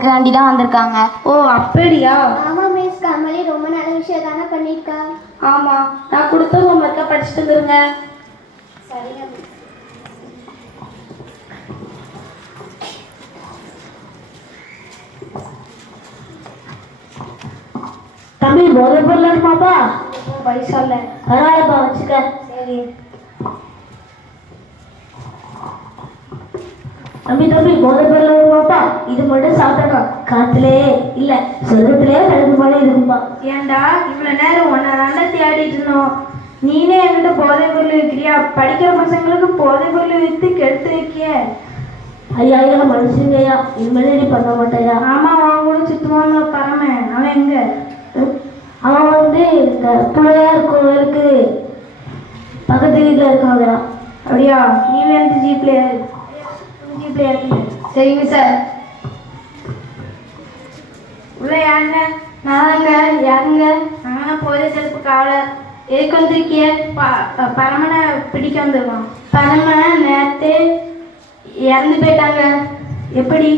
அதுக்காண்டி தான் வந்திருக்காங்க. ஓ அப்படியா? ஆமாம் மிஸ், கமலி ரொம்ப நல்ல விஷயம் தானே பண்ணியிருக்கா. ஆமாம், நான் கொடுத்த ஹோம்ஒர்க்கை படிச்சுட்டு வந்துருங்க. சரிங்க மிஸ். தம்பி போதை பொருள் எடுப்பாப்பா? பைசா இல்லை. பரவாயில்லப்பா, வச்சுக்க. சரி. தம்பி போதை பொருள் எடுப்பாப்பா? இது மட்டும் சாப்பிட்டா காத்துலே இல்லை சொர்க்கத்திலே கலந்து போல இருக்குப்பா. ஏண்டா இவ்வளோ நேரம் ஒன்றை தாண்டா தேடிட்டு இருந்தோம். நீனே என்கிட்ட போதை பொருள் விற்கிறியா? படிக்கிற பசங்களுக்கு போதை பொருள் விற்று கெடுத்து வைக்கிய. ஐயா மனுஷங்கய்யா, இனிமேலே நீ பண்ண மாட்டேயா? ஆமாம், அவன் கூட சுத்தமான பரம. அவன் எங்க? அவன் வந்து இந்த பிள்ளையார் கோவிலுக்கு பக்கத்து வீட்டில் இருக்காங்க. அப்படியா? நீ வந்து ஜீப்லையா இருக்கு. சரிங்க சார். உள்ள யாருங்க? நாங்க யாருங்க? நாங்கள் போதை தடுப்பு காவலர். எதுக்கு வந்திருக்கிய? பரமனை பிடிக்க வந்துருக்கோம். பரமன் நேரத்தே இறந்து போயிட்டாங்க. எப்படி?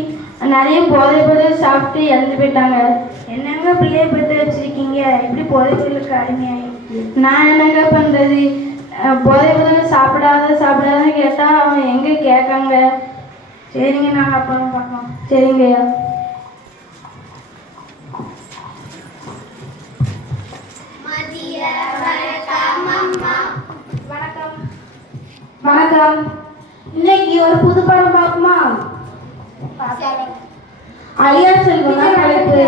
நிறைய போதை பொருள் சாப்பிட்டு இறந்து போயிட்டாங்க. என்னங்க பிள்ளைய பெற்று வச்சிருக்கீங்க? இப்படி போதை பொருளுக்கு அடிமையாயிருக்கு. நான் என்னங்க பண்ணுறது? போதை பொருள் சாப்பிடாத கேட்டால் அவன் எங்கே கேட்காங்க. சரிங்க, நாங்கள் அப்புறம் பார்க்கலாம். சரிங்கய்யா. வணக்கம். இன்னைக்கு ஒரு புது படம் பார்க்குமா? ஐயா செல்வம் தான் தலைப்பு.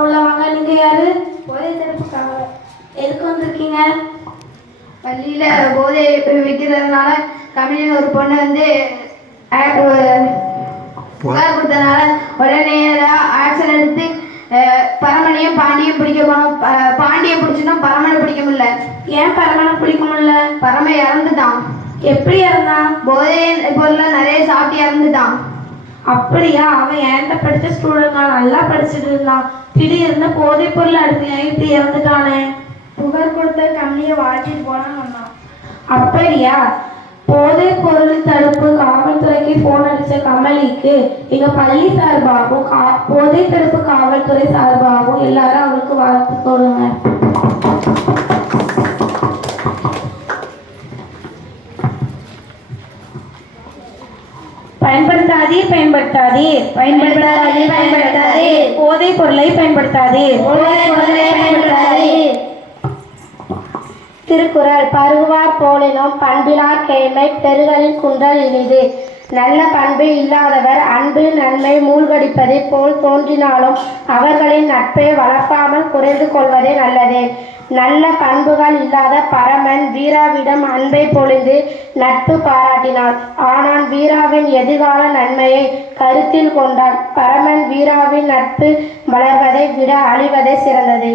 உள்ள வாங்க. நீங்க யாரு? போதை தடுப்பு காவலர். எதுக்கு வந்திருக்கீங்க? பள்ளியில் போதை விற்கிறதுனால கம்பெனியில் ஒரு பொண்ணு வந்து புகார் கொடுத்ததுனால உடனே ஆக்ஷன் எடுத்து பரமனையும் பாண்டியும் பிடிக்க போனோம். பாண்டியை பிடிச்சிட்டோம், பரமனை பிடிக்க முடியல. ஏன் பரமனை பிடிக்க முடியல? பரம இறந்துட்டான். எப்படி இறந்தான்? போதை பொருளை நிறைய சாப்பிட்டு இறந்துட்டான். அப்படியா? அவன் என்கிட்ட படித்த ஸ்டூடெண்ட் தான், நல்லா படிச்சுட்டு இருந்தான். திடீர்னு போதை பொருள் அடிமையாகிட்டு இறந்துட்டானே. புகார் கொடுத்த கம்மியை வாழ்த்திட்டு போனான்னு சொன்னான். அப்படியா? போதை பொருள் தடுப்பு காவல்துறைக்கு போன் அடிச்ச கமலிக்கு எங்க பள்ளி சார்பாகவும் போதை தடுப்பு காவல்துறை சார்பாகவும் எல்லாரும் அவளுக்கு வாழ்த்து சொல்லுங்க. பயன்படுத்தாதே போதை பொருளை பயன்படுத்தாதே. திருக்குறள். பருகுவார் போலினும் பண்பிலார் கேள்மை பெருகளின் குன்றல் இனிது. நல்ல பண்பு இல்லாதவர் அன்பு நன்மை மூழ்கடிப்பதை போல் தோன்றினாலும் அவர்களின் நட்பை வளர்க்காமல் குறைந்து கொள்வதே நல்லதே. நல்ல பண்புகள் இல்லாத பரமன் வீராவிடம் அன்பை பொழிந்து நட்பு பாராட்டினாள். ஆனால் வீராவின் எதிர்கால நன்மையை கருத்தில் கொண்டான். பரமன் வீராவின் நட்பு வளர்வதை விட அழிவதே சிறந்தது.